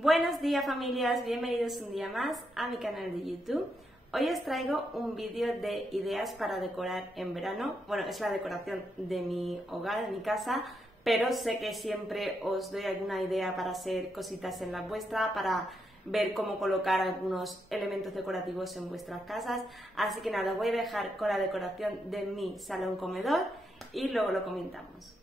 Buenos días familias, bienvenidos un día más a mi canal de YouTube. Hoy os traigo un vídeo de ideas para decorar en verano. Bueno, es la decoración de mi hogar, de mi casa, pero sé que siempre os doy alguna idea para hacer cositas en la vuestra, para ver cómo colocar algunos elementos decorativos en vuestras casas. Así que nada, os voy a dejar con la decoración de mi salón comedor y luego lo comentamos.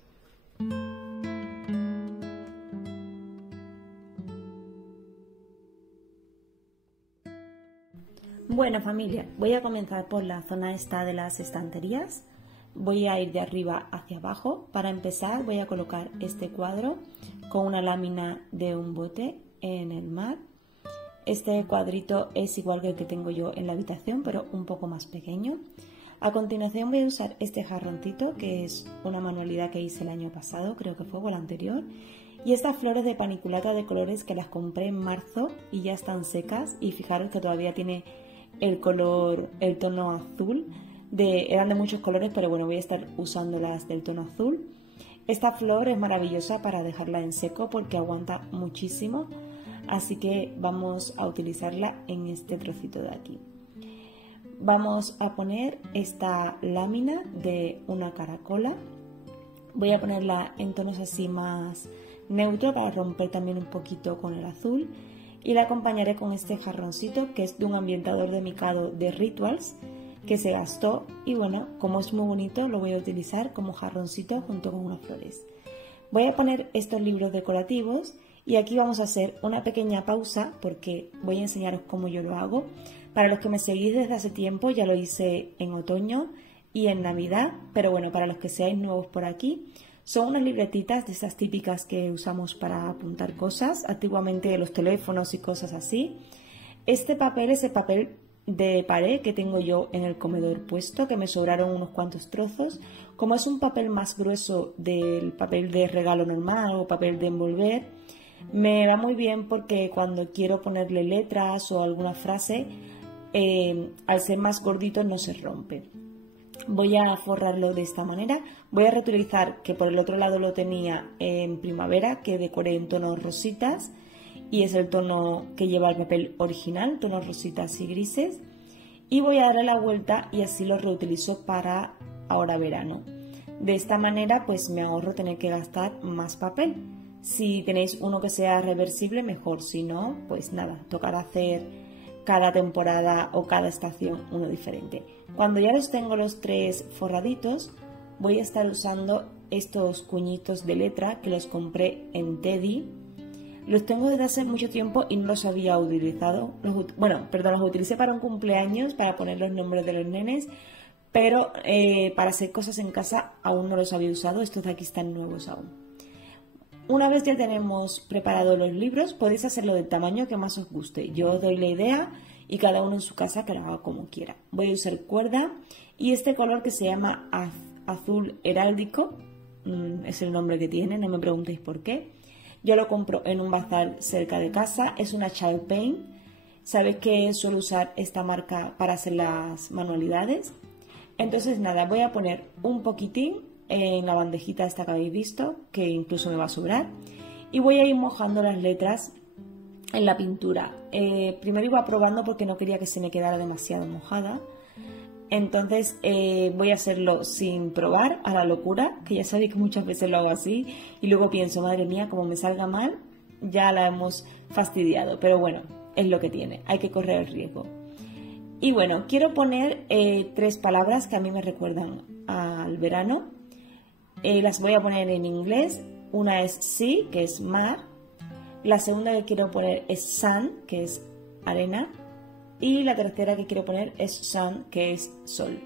Bueno familia, voy a comenzar por la zona esta de las estanterías. Voy a ir de arriba hacia abajo. Para empezar voy a colocar este cuadro con una lámina de un bote en el mar. Este cuadrito es igual que el que tengo yo en la habitación, pero un poco más pequeño. A continuación voy a usar este jarroncito, que es una manualidad que hice el año pasado, creo que fue o el anterior. Y estas flores de paniculata de colores que las compré en marzo y ya están secas. Y fijaros que todavía tiene el color, el tono azul. Eran de muchos colores, pero bueno, voy a estar usándolas del tono azul. Esta flor es maravillosa para dejarla en seco porque aguanta muchísimo. Así que vamos a utilizarla en este trocito de aquí. Vamos a poner esta lámina de una caracola. Voy a ponerla en tonos así más neutro para romper también un poquito con el azul. Y la acompañaré con este jarroncito que es de un ambientador de Mikado de Rituals que se gastó. Y bueno, como es muy bonito, lo voy a utilizar como jarroncito junto con unas flores. Voy a poner estos libros decorativos. Y aquí vamos a hacer una pequeña pausa porque voy a enseñaros cómo yo lo hago. Para los que me seguís desde hace tiempo ya lo hice en otoño y en Navidad, pero bueno, para los que seáis nuevos por aquí, son unas libretitas de esas típicas que usamos para apuntar cosas, antiguamente los teléfonos y cosas así. Este papel es el papel de pared que tengo yo en el comedor puesto, que me sobraron unos cuantos trozos. Como es un papel más grueso del papel de regalo normal o papel de envolver, me va muy bien porque cuando quiero ponerle letras o alguna frase, al ser más gordito no se rompe. Voy a forrarlo de esta manera. Voy a reutilizar, que por el otro lado lo tenía en primavera, que decoré en tonos rositas y es el tono que lleva el papel original, tonos rositas y grises. Y voy a darle la vuelta y así lo reutilizo para ahora verano. De esta manera pues me ahorro tener que gastar más papel. Si tenéis uno que sea reversible, mejor. Si no, pues nada, tocará hacer cada temporada o cada estación uno diferente. Cuando ya los tengo los tres forraditos, voy a estar usando estos cuñitos de letra que los compré en Teddy. Los tengo desde hace mucho tiempo y no los había utilizado. Los utilicé para un cumpleaños, para poner los nombres de los nenes, pero para hacer cosas en casa aún no los había usado. Estos de aquí están nuevos aún. Una vez ya tenemos preparados los libros, podéis hacerlo del tamaño que más os guste. Yo os doy la idea y cada uno en su casa que lo haga como quiera. Voy a usar cuerda y este color que se llama azul heráldico, es el nombre que tiene, no me preguntéis por qué. Yo lo compro en un bazar cerca de casa, es una Child Paint. Sabéis que suelo usar esta marca para hacer las manualidades. Entonces nada, voy a poner un poquitín en la bandejita esta que habéis visto, que incluso me va a sobrar, y voy a ir mojando las letras en la pintura. Primero iba probando porque no quería que se me quedara demasiado mojada, entonces voy a hacerlo sin probar, a la locura, que ya sabéis que muchas veces lo hago así y luego pienso, madre mía, como me salga mal ya la hemos fastidiado, pero bueno, es lo que tiene, hay que correr el riesgo. Y bueno, quiero poner tres palabras que a mí me recuerdan al verano. Las voy a poner en inglés. Una es sea, que es mar. La segunda que quiero poner es sun, que es arena. Y la tercera que quiero poner es sun, que es sol.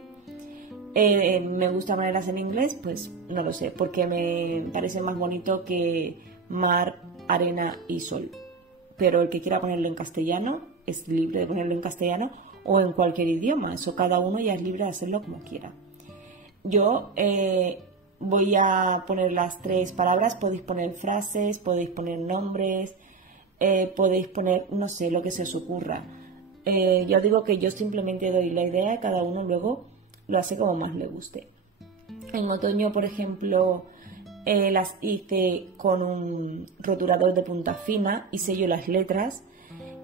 Me gusta ponerlas en inglés, pues no lo sé, porque me parece más bonito que mar, arena y sol. Pero el que quiera ponerlo en castellano es libre de ponerlo en castellano o en cualquier idioma. Eso cada uno ya es libre de hacerlo como quiera. Yo voy a poner las tres palabras, podéis poner frases, podéis poner nombres, podéis poner, no sé, lo que se os ocurra. Ya digo que yo simplemente doy la idea y cada uno luego lo hace como más le guste. En otoño, por ejemplo, las hice con un rotulador de punta fina y sello las letras,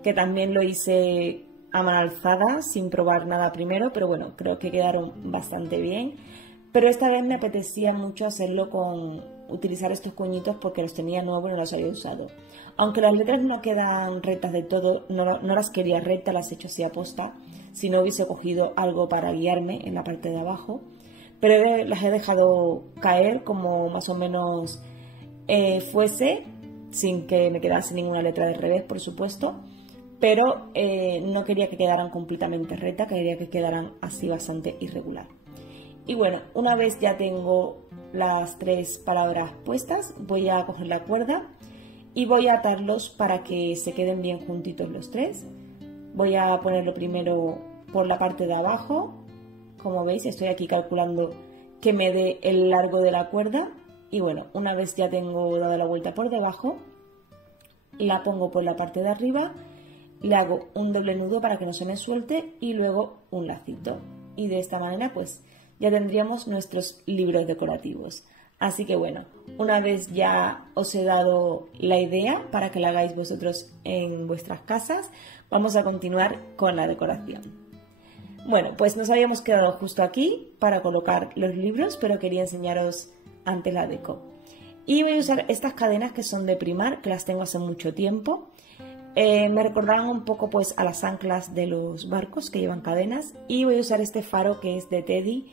que también lo hice a mano alzada sin probar nada primero, pero bueno, creo que quedaron bastante bien. Pero esta vez me apetecía mucho hacerlo utilizar estos cuñitos porque los tenía nuevos y no los había usado. Aunque las letras no quedan rectas de todo, no las quería rectas, las he hecho así a posta, si no hubiese cogido algo para guiarme en la parte de abajo. Pero las he dejado caer como más o menos fuese, sin que me quedase ninguna letra de revés, por supuesto. Pero no quería que quedaran completamente rectas, quería que quedaran así bastante irregular. Y bueno, una vez ya tengo las 3 palabras puestas, voy a coger la cuerda y voy a atarlos para que se queden bien juntitos los 3. Voy a ponerlo primero por la parte de abajo. Como veis, estoy aquí calculando que me dé el largo de la cuerda. Y bueno, una vez ya tengo dado la vuelta por debajo, la pongo por la parte de arriba, le hago un doble nudo para que no se me suelte y luego un lacito. Y de esta manera pues ya tendríamos nuestros libros decorativos. Así que bueno, una vez ya os he dado la idea para que la hagáis vosotros en vuestras casas, vamos a continuar con la decoración. Bueno, pues nos habíamos quedado justo aquí para colocar los libros, pero quería enseñaros antes la deco. Y voy a usar estas cadenas que son de Primark, que las tengo hace mucho tiempo. Me recordaban un poco pues a las anclas de los barcos que llevan cadenas. Y voy a usar este faro que es de Teddy,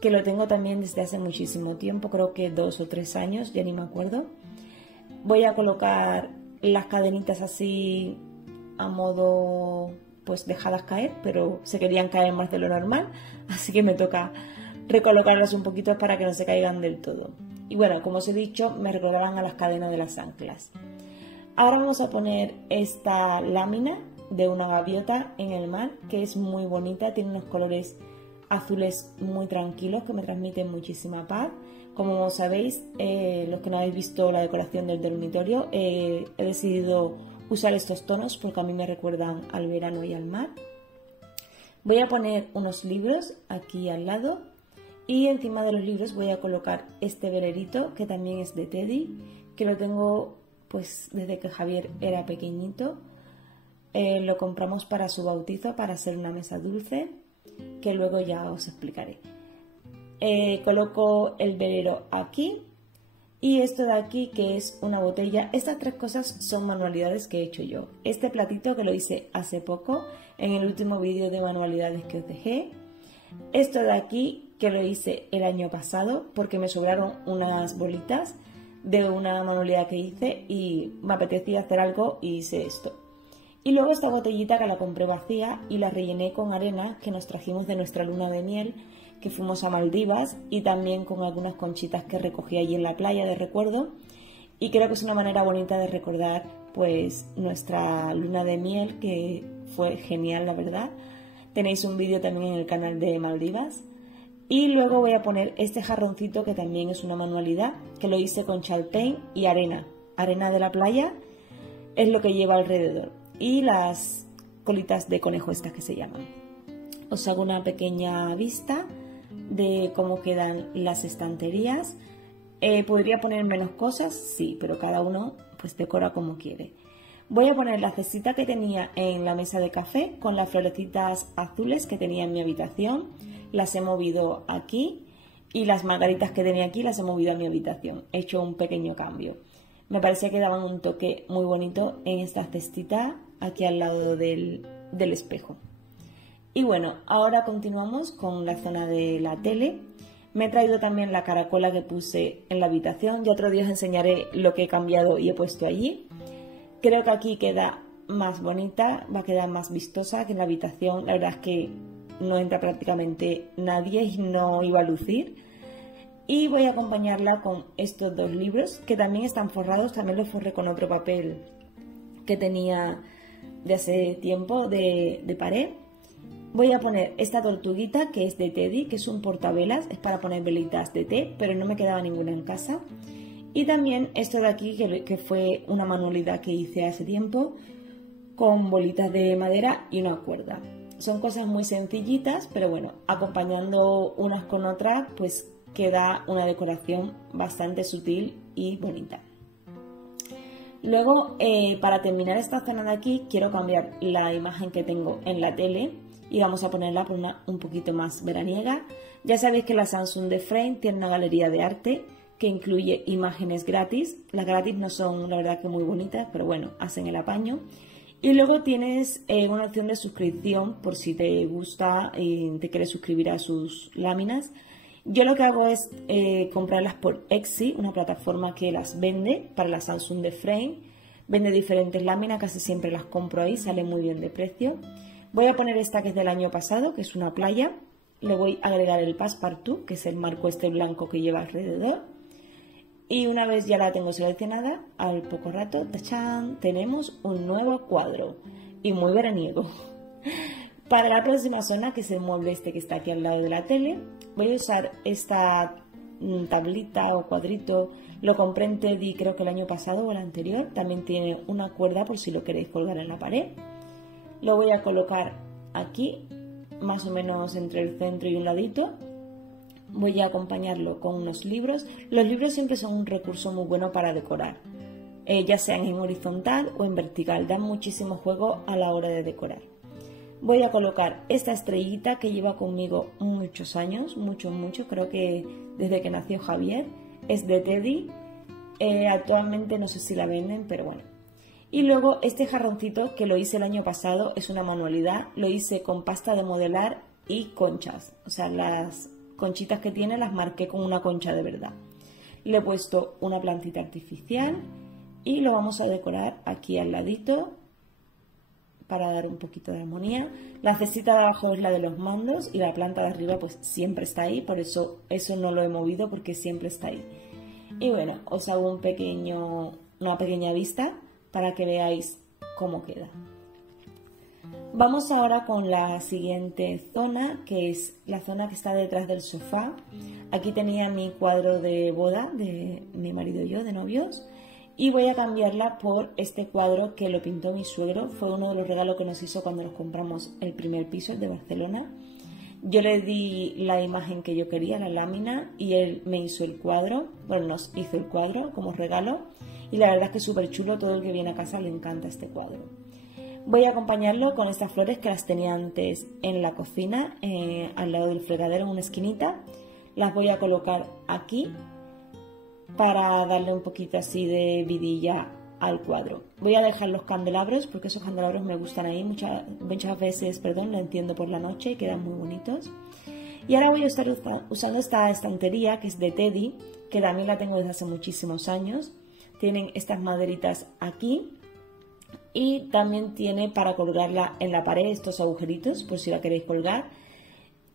que lo tengo también desde hace muchísimo tiempo, creo que 2 o 3 años, ya ni me acuerdo. Voy a colocar las cadenitas así a modo pues dejadas caer, pero se querían caer más de lo normal, así que me toca recolocarlas un poquito para que no se caigan del todo. Y bueno, como os he dicho, me recordaban a las cadenas de las anclas. Ahora vamos a poner esta lámina de una gaviota en el mar, que es muy bonita, tiene unos colores azules muy tranquilos que me transmiten muchísima paz. Como sabéis, los que no habéis visto la decoración del dormitorio, he decidido usar estos tonos porque a mí me recuerdan al verano y al mar. Voy a poner unos libros aquí al lado y encima de los libros voy a colocar este velerito que también es de Teddy, que lo tengo pues desde que Javier era pequeñito. Lo compramos para su bautizo, para hacer una mesa dulce, que luego ya os explicaré. Coloco el velero aquí y esto de aquí que es una botella. Estas 3 cosas son manualidades que he hecho yo. Este platito que lo hice hace poco en el último vídeo de manualidades que os dejé. Esto de aquí que lo hice el año pasado porque me sobraron unas bolitas de una manualidad que hice y me apetecía hacer algo y hice esto. Y luego esta botellita que la compré vacía y la rellené con arena que nos trajimos de nuestra luna de miel, que fuimos a Maldivas, y también con algunas conchitas que recogí allí en la playa de recuerdo. Y creo que es una manera bonita de recordar pues nuestra luna de miel, que fue genial, la verdad. Tenéis un vídeo también en el canal de Maldivas. Y luego voy a poner este jarroncito que también es una manualidad, que lo hice con chaltén y arena. Arena de la playa es lo que lleva alrededor. Y las colitas de conejo estas que se llaman. Os hago una pequeña vista de cómo quedan las estanterías. ¿Podría poner menos cosas? Sí, pero cada uno pues decora como quiere. Voy a poner la cestita que tenía en la mesa de café con las florecitas azules que tenía en mi habitación. Las he movido aquí y las margaritas que tenía aquí las he movido a mi habitación. He hecho un pequeño cambio. Me parecía que daban un toque muy bonito en esta cestita aquí al lado del espejo. Y bueno, ahora continuamos con la zona de la tele. Me he traído también la caracola que puse en la habitación. Ya otro día os enseñaré lo que he cambiado y he puesto allí. Creo que aquí queda más bonita, va a quedar más vistosa que en la habitación. La verdad es que no entra prácticamente nadie y no iba a lucir. Y voy a acompañarla con estos 2 libros que también están forrados. También los forré con otro papel que tenía de hace tiempo de pared. Voy a poner esta tortuguita que es de Teddy, que es un portavelas, es para poner velitas de té, pero no me quedaba ninguna en casa. Y también esto de aquí, que fue una manualidad que hice hace tiempo, con bolitas de madera y una cuerda. Son cosas muy sencillitas, pero bueno, acompañando unas con otras, pues que da una decoración bastante sutil y bonita. Luego, para terminar esta zona de aquí, quiero cambiar la imagen que tengo en la tele y vamos a ponerla por una un poquito más veraniega. Ya sabéis que la Samsung de Frame tiene una galería de arte que incluye imágenes gratis. Las gratis no son, la verdad, que muy bonitas, pero bueno, hacen el apaño. Y luego tienes una opción de suscripción por si te gusta y te quieres suscribir a sus láminas. Yo lo que hago es comprarlas por Etsy, una plataforma que las vende para la Samsung de Frame. Vende diferentes láminas, casi siempre las compro ahí, sale muy bien de precio. Voy a poner esta que es del año pasado, que es una playa. Le voy a agregar el Passepartout, que es el marco este blanco que lleva alrededor. Y una vez ya la tengo seleccionada, al poco rato, ¡tachán!, tenemos un nuevo cuadro. Y muy veraniego. Para la próxima zona, que es el mueble este que está aquí al lado de la tele, voy a usar esta tablita o cuadrito. Lo compré en Teddy creo que el año pasado o el anterior. También tiene una cuerda por si lo queréis colgar en la pared. Lo voy a colocar aquí, más o menos entre el centro y un ladito. Voy a acompañarlo con unos libros. Los libros siempre son un recurso muy bueno para decorar, ya sean en horizontal o en vertical. Dan muchísimo juego a la hora de decorar. Voy a colocar esta estrellita que lleva conmigo muchos años, mucho, creo que desde que nació Javier. Es de Teddy. Actualmente no sé si la venden, pero bueno. Y luego este jarroncito que lo hice el año pasado, es una manualidad. Lo hice con pasta de modelar y conchas. O sea, las conchitas que tiene las marqué con una concha de verdad. Le he puesto una plantita artificial y lo vamos a decorar aquí al ladito para dar un poquito de armonía. La cestita de abajo es la de los mandos y la planta de arriba pues siempre está ahí, por eso no lo he movido porque siempre está ahí. Y bueno, os hago una pequeña vista para que veáis cómo queda. Vamos ahora con la siguiente zona, que es la zona que está detrás del sofá. Aquí tenía mi cuadro de boda de mi marido y yo, de novios. Y voy a cambiarla por este cuadro que lo pintó mi suegro. Fue uno de los regalos que nos hizo cuando nos compramos el primer piso, el de Barcelona. Yo le di la imagen que yo quería, la lámina, y él me hizo el cuadro. Bueno, nos hizo el cuadro como regalo. Y la verdad es que es súper chulo, todo el que viene a casa le encanta este cuadro. Voy a acompañarlo con estas flores que las tenía antes en la cocina, al lado del fregadero, en una esquinita. Las voy a colocar aquí para darle un poquito así de vidilla al cuadro. Voy a dejar los candelabros porque esos candelabros me gustan ahí muchas veces, lo enciendo por la noche y quedan muy bonitos. Y ahora voy a estar usando esta estantería que es de Teddy, que también la tengo desde hace muchísimos años. Tienen estas maderitas aquí y también tiene para colgarla en la pared estos agujeritos por si la queréis colgar.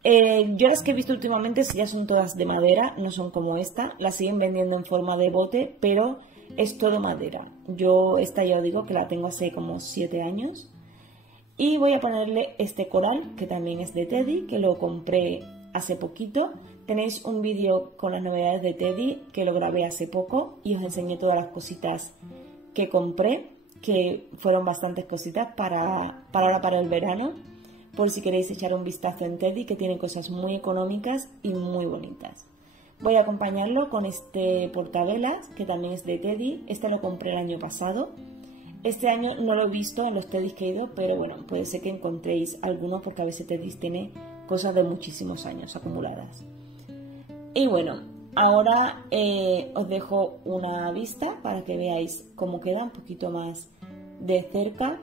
Yo las que he visto últimamente ya son todas de madera, no son como esta. Las siguen vendiendo en forma de bote, pero es todo madera. Yo esta ya os digo que la tengo hace como 7 años. Y voy a ponerle este coral, que también es de Teddy, que lo compré hace poquito. Tenéis un vídeo con las novedades de Teddy que lo grabé hace poco y os enseñé todas las cositas que compré, que fueron bastantes cositas para el verano. Por si queréis echar un vistazo en Teddy, que tiene cosas muy económicas y muy bonitas. Voy a acompañarlo con este portavelas, que también es de Teddy. Este lo compré el año pasado. Este año no lo he visto en los Teddys que he ido, pero bueno, puede ser que encontréis alguno porque a veces Teddy tiene cosas de muchísimos años acumuladas. Y bueno, ahora os dejo una vista para que veáis cómo queda un poquito más de cerca.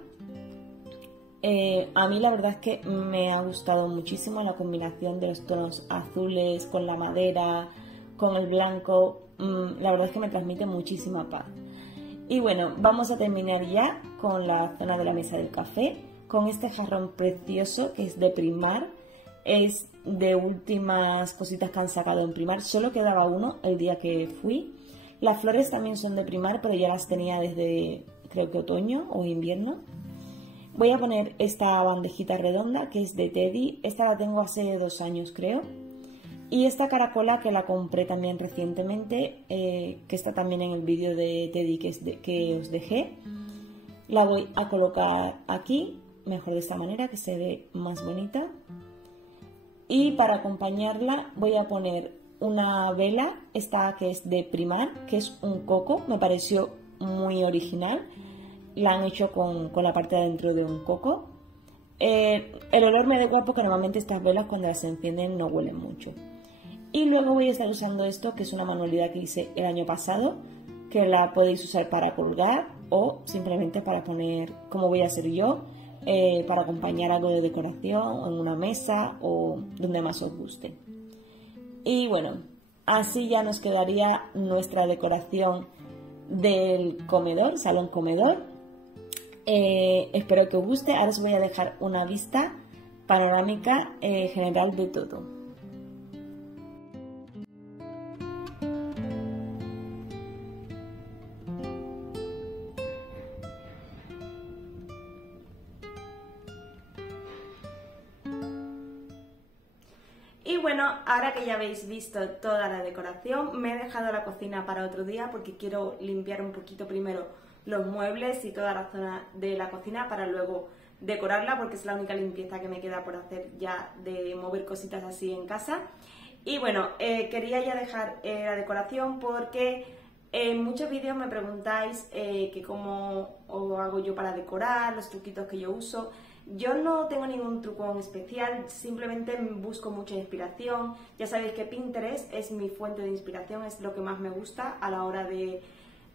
A mí la verdad es que me ha gustado muchísimo la combinación de los tonos azules con la madera, con el blanco. La verdad es que me transmite muchísima paz. Y bueno, vamos a terminar ya con la zona de la mesa del café, con este jarrón precioso que es de Primar. Es de últimas cositas que han sacado en Primar. Solo quedaba uno el día que fui. Las flores también son de Primar, pero ya las tenía desde creo que otoño o invierno. Voy a poner esta bandejita redonda que es de Teddy. Esta la tengo hace 2 años creo. Y esta caracola que la compré también recientemente, que está también en el vídeo de Teddy que os dejé. La voy a colocar aquí, mejor de esta manera que se ve más bonita. Y para acompañarla voy a poner una vela, esta que es de Primar, que es un coco, me pareció muy original. La han hecho con la parte de adentro de un coco. El olor me da igual porque normalmente estas velas cuando las encienden no huelen mucho. Y luego voy a estar usando esto, que es una manualidad que hice el año pasado, que la podéis usar para colgar o simplemente para poner, como voy a hacer yo, para acompañar algo de decoración en una mesa o donde más os guste. Y bueno, así ya nos quedaría nuestra decoración del comedor, salón comedor. Espero que os guste. Ahora os voy a dejar una vista panorámica general de todo. Y bueno, ahora que ya habéis visto toda la decoración, me he dejado la cocina para otro día porque quiero limpiar un poquito primero los muebles y toda la zona de la cocina para luego decorarla, porque es la única limpieza que me queda por hacer ya de mover cositas así en casa. Y bueno, quería ya dejar la decoración porque en muchos vídeos me preguntáis que cómo hago yo para decorar, los truquitos que yo uso. Yo no tengo ningún truco especial, simplemente busco mucha inspiración. Ya sabéis que Pinterest es mi fuente de inspiración, es lo que más me gusta a la hora de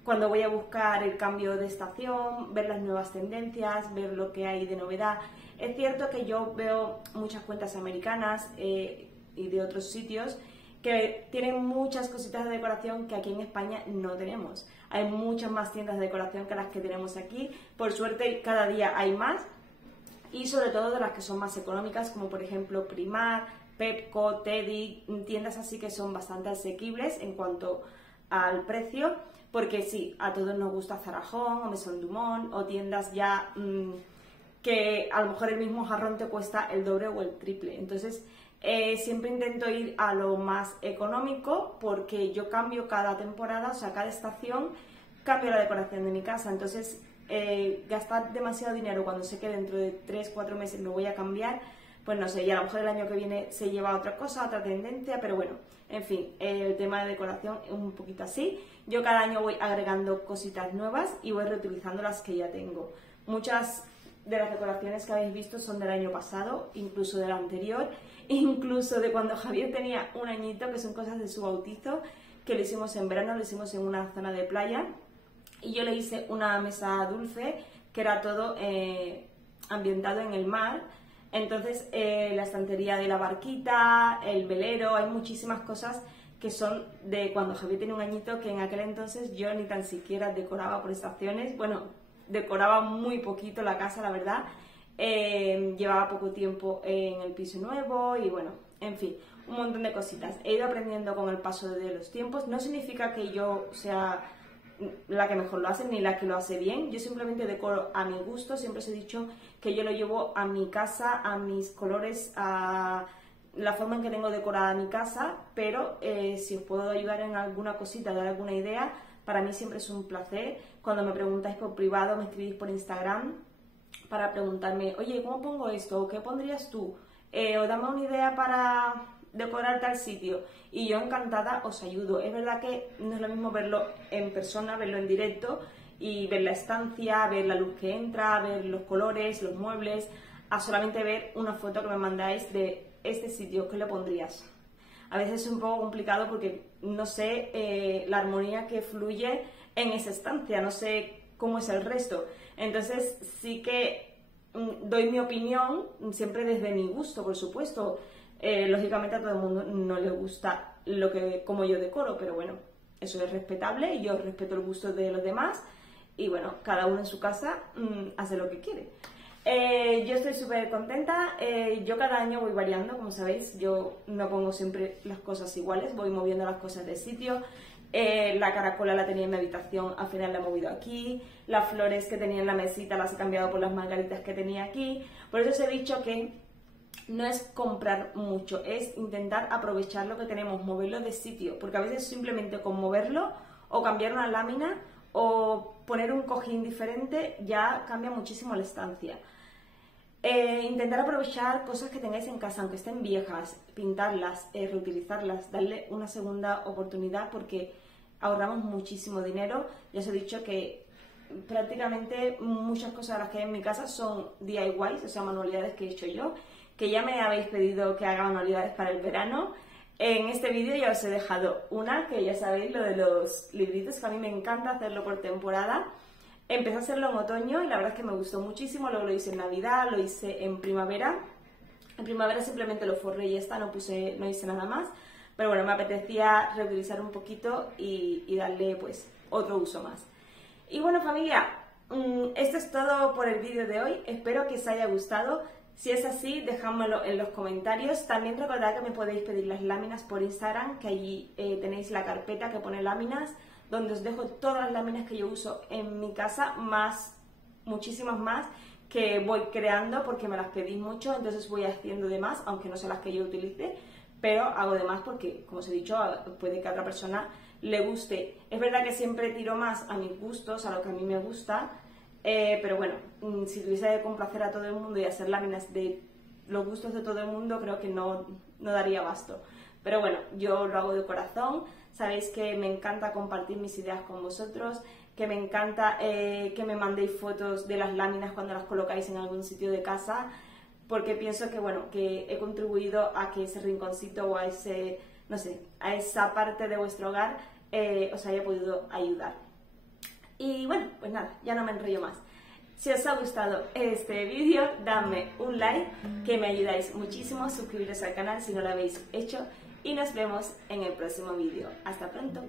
cuando voy a buscar el cambio de estación, ver las nuevas tendencias, ver lo que hay de novedad. Es cierto que yo veo muchas cuentas americanas y de otros sitios que tienen muchas cositas de decoración que aquí en España no tenemos. Hay muchas más tiendas de decoración que las que tenemos aquí. Por suerte, cada día hay más. Y sobre todo de las que son más económicas, como por ejemplo Primar, Pepco, Teddy, tiendas así que son bastante asequibles en cuanto al precio, porque sí, a todos nos gusta Zara Home o Maison Dumont o tiendas ya que a lo mejor el mismo jarrón te cuesta el doble o el triple. Entonces siempre intento ir a lo más económico porque yo cambio cada temporada, o sea, cada estación cambio la decoración de mi casa. Entonces gastar demasiado dinero cuando sé que dentro de 3-4 meses lo voy a cambiar, pues no sé, y a lo mejor el año que viene se lleva a otra cosa, a otra tendencia, pero bueno, en fin, el tema de decoración es un poquito así. Yo cada año voy agregando cositas nuevas y voy reutilizando las que ya tengo. Muchas de las decoraciones que habéis visto son del año pasado, incluso del anterior, incluso de cuando Javier tenía un añito, que son cosas de su bautizo, que lo hicimos en verano, lo hicimos en una zona de playa. Y yo le hice una mesa dulce que era todo ambientado en el mar. Entonces la estantería de la barquita, el velero, hay muchísimas cosas que son de cuando Javier tenía un añito, que en aquel entonces yo ni tan siquiera decoraba por estaciones. Bueno, decoraba muy poquito la casa, la verdad. Llevaba poco tiempo en el piso nuevo y bueno, en fin, un montón de cositas. He ido aprendiendo con el paso de los tiempos. No significa que yo sea la que mejor lo hace ni la que lo hace bien. Yo simplemente decoro a mi gusto. Siempre os he dicho que yo lo llevo a mi casa, a mis colores, a la forma en que tengo decorada mi casa, pero si os puedo ayudar en alguna cosita, dar alguna idea, para mí siempre es un placer. Cuando me preguntáis por privado, me escribís por Instagram para preguntarme, oye, ¿cómo pongo esto? ¿O qué pondrías tú? O dame una idea para decorar tal sitio, y yo encantada os ayudo. Es verdad que no es lo mismo verlo en persona, verlo en directo y ver la estancia, ver la luz que entra, ver los colores, los muebles, a solamente ver una foto que me mandáis de este sitio, ¿qué le pondrías? A veces es un poco complicado porque no sé la armonía que fluye en esa estancia, no sé cómo es el resto. Entonces sí que doy mi opinión, siempre desde mi gusto, por supuesto. Lógicamente a todo el mundo no le gusta como yo decoro, pero bueno, eso es respetable y yo respeto el gusto de los demás y bueno, cada uno en su casa hace lo que quiere. Yo estoy súper contenta. Yo cada año voy variando, como sabéis, yo no pongo siempre las cosas iguales, voy moviendo las cosas de sitio. La caracola la tenía en mi habitación, al final la he movido aquí. Las flores que tenía en la mesita las he cambiado por las margaritas que tenía aquí. Por eso os he dicho que no es comprar mucho, es intentar aprovechar lo que tenemos, moverlo de sitio, porque a veces simplemente con moverlo o cambiar una lámina o poner un cojín diferente ya cambia muchísimo la estancia. Intentar aprovechar cosas que tengáis en casa, aunque estén viejas, pintarlas, reutilizarlas, darle una segunda oportunidad porque ahorramos muchísimo dinero. Ya os he dicho que prácticamente muchas cosas de las que hay en mi casa son DIYs, o sea, manualidades que he hecho yo, que ya me habéis pedido que haga manualidades para el verano. En este vídeo ya os he dejado una, que ya sabéis, lo de los libritos, que a mí me encanta hacerlo por temporada. Empecé a hacerlo en otoño y la verdad es que me gustó muchísimo, luego lo hice en Navidad, lo hice en primavera. En primavera simplemente lo forré y ya está, no hice nada más. Pero bueno, me apetecía reutilizar un poquito y darle pues otro uso más. Y bueno, familia, esto es todo por el vídeo de hoy. Espero que os haya gustado. Si es así, dejádmelo en los comentarios. También recordad que me podéis pedir las láminas por Instagram, que allí tenéis la carpeta que pone láminas, donde os dejo todas las láminas que yo uso en mi casa, más muchísimas más que voy creando porque me las pedís mucho, entonces voy haciendo de más, aunque no son las que yo utilice, pero hago de más porque, como os he dicho, puede que a otra persona le guste. Es verdad que siempre tiro más a mis gustos, a lo que a mí me gusta, pero bueno, si tuviese que complacer a todo el mundo y hacer láminas de los gustos de todo el mundo, creo que no daría abasto. Pero bueno, yo lo hago de corazón. Sabéis que me encanta compartir mis ideas con vosotros, que me encanta que me mandéis fotos de las láminas cuando las colocáis en algún sitio de casa, porque pienso que, bueno, que he contribuido a que ese rinconcito o a ese, no sé, a esa parte de vuestro hogar os haya podido ayudar. Y bueno, pues nada, ya no me enrollo más. Si os ha gustado este vídeo, dadme un like, que me ayudáis muchísimo, suscribiros al canal si no lo habéis hecho, y nos vemos en el próximo vídeo. ¡Hasta pronto!